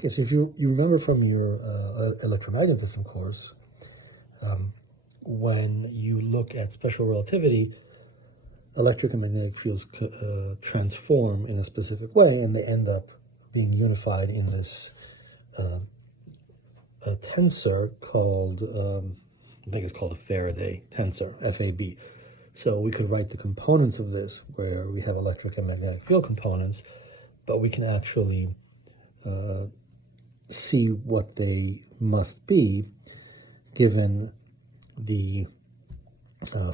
Okay, so if you remember from your electromagnetism course, when you look at special relativity, electric and magnetic fields transform in a specific way, and they end up being unified in this a tensor called, I think it's called a Faraday Tensor, FAB. So we could write the components of this where we have electric and magnetic field components, but we can actually see what they must be given the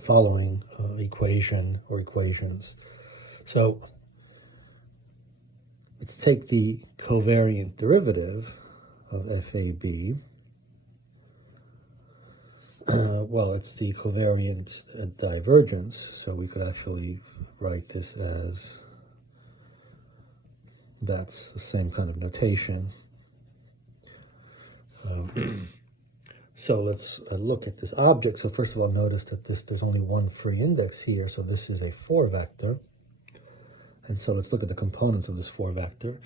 following equation or equations. So let's take the covariant derivative of FAB. Well, it's the covariant divergence, so we could actually write this as, that's the same kind of notation. So let's look at this object. So first of all, notice that there's only one free index here, so this is a 4 vector. And so let's look at the components of this 4 vector.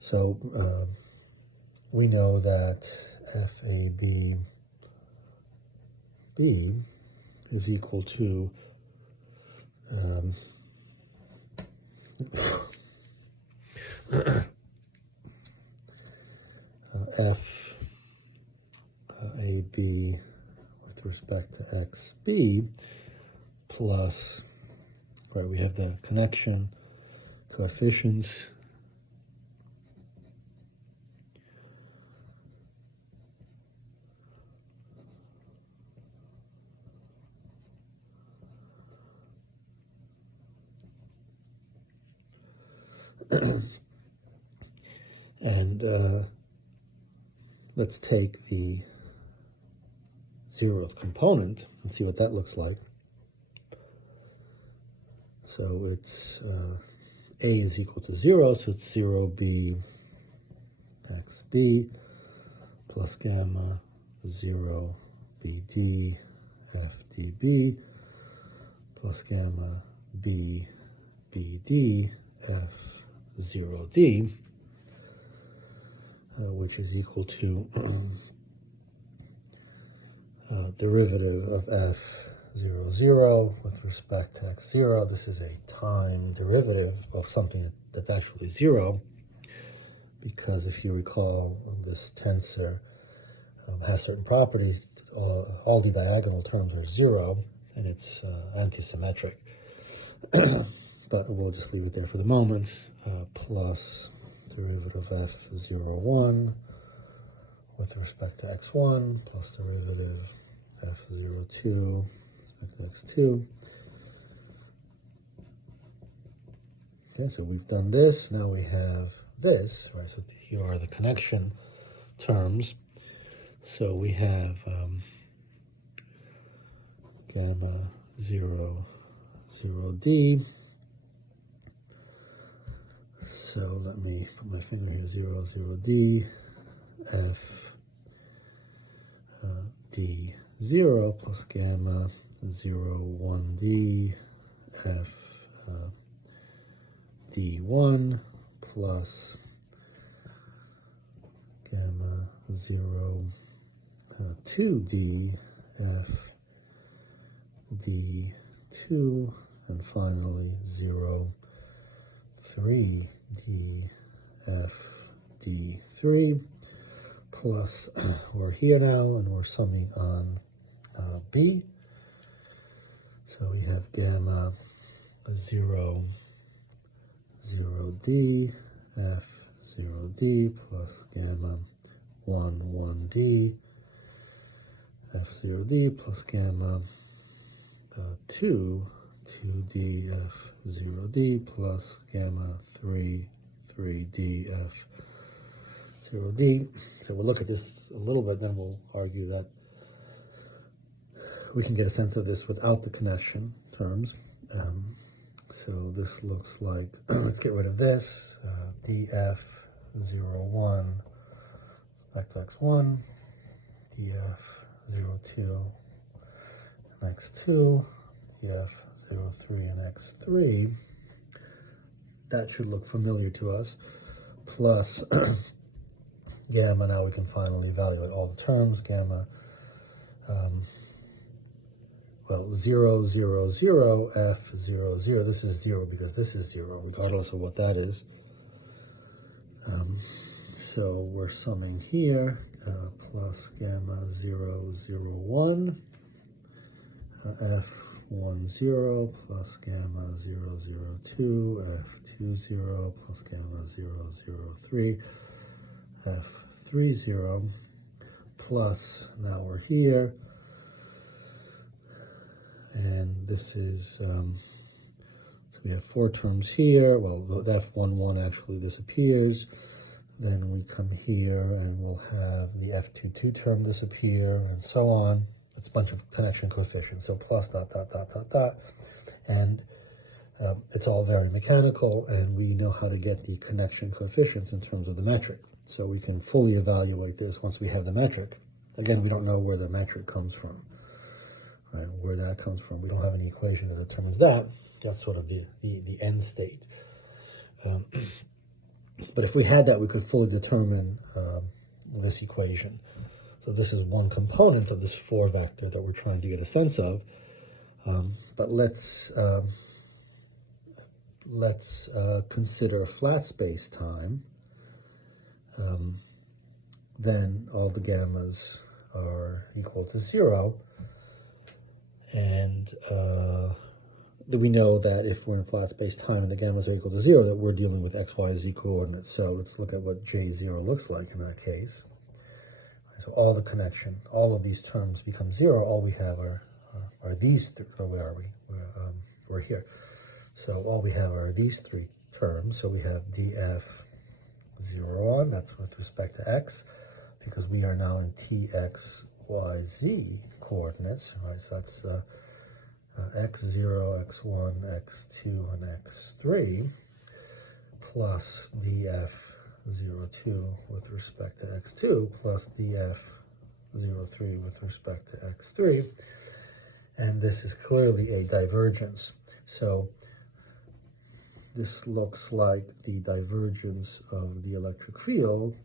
So we know that FAB is equal to FAB with respect to XB plus, right, we have the connection coefficients and let's take the 0th component and see what that looks like. So it's A is equal to 0, so it's 0B XB plus gamma 0BD FDB plus gamma BBD F0D, which is equal to derivative of F00 with respect to x0. This is a time derivative of something that's actually 0, because if you recall, this tensor has certain properties. All the diagonal terms are 0, and it's antisymmetric. But we'll just leave it there for the moment, plus derivative of F01 with respect to x1 plus derivative F02 with respect to x2. Okay, so we've done this. Now we have this, right? So here are the connection terms. So we have gamma 0D. So let me put my finger here, 0D, F D0 plus gamma 01D, F D1 plus gamma 02D, F D2, and finally 03D FD3 plus, we're here now and we're summing on B. So we have gamma 0D F0D plus gamma 1D F0D plus gamma 2D F0D plus gamma 3D F0D. So we'll look at this a little bit, then we'll argue that we can get a sense of this without the connection terms. So this looks like, let's get rid of this, df01 back to x1, df02 and x2, df03 and x3. That should look familiar to us. Plus gamma, now we can finally evaluate all the terms. Gamma, well, 0, 0, 0, f 0, 0. This is 0 because this is 0, regardless of what that is. So we're summing here, plus gamma 0, 0, 1, f 1, 0, plus gamma 0, 0, 2, f 2, 0, plus gamma 0, 0, 3, f 3, 0, plus, now we're here, and this is, so we have 4 terms here. Well, the f1, 1 actually disappears. Then we come here and we'll have the f2 term disappear, and so on. It's a bunch of connection coefficients, so plus dot, dot, dot, dot, dot. And it's all very mechanical, and we know how to get the connection coefficients in terms of the metric. So we can fully evaluate this once we have the metric. Again, we don't know where the metric comes from, right? Where that comes from. We don't have any equation that determines that. That's sort of the end state. But if we had that, we could fully determine this equation. So this is one component of this 4 vector that we're trying to get a sense of. But let's consider a flat space-time. Then all the gammas are equal to 0. And we know that if we're in flat space-time and the gammas are equal to 0, that we're dealing with x, y, z coordinates. So let's look at what J0 looks like in that case. So all the connection, all of these terms become 0. All we have are these, where are we? We're here. So all we have are these 3 terms. So we have df01, that's with respect to x, because we are now in tx, y, z coordinates, right? So that's x0, x1, x2, and x3, plus df02 with respect to x2, plus df03 with respect to x3. And this is clearly a divergence. So this looks like the divergence of the electric field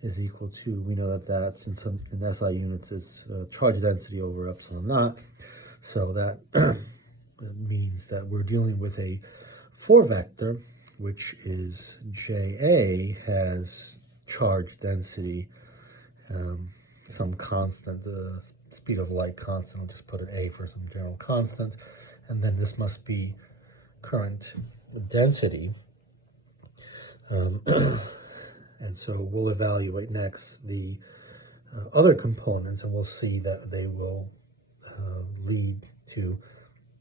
is equal to, we know that that's in SI units, it's charge density over epsilon naught. So that means that we're dealing with a 4 vector, which is JA has charge density, some constant, speed of light constant. I'll just put an A for some general constant. And then this must be current density. And so we'll evaluate next the other components, and we'll see that they will lead to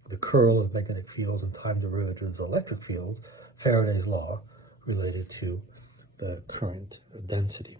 the curl of magnetic fields and time derivatives of electric fields, Faraday's law related to the current density.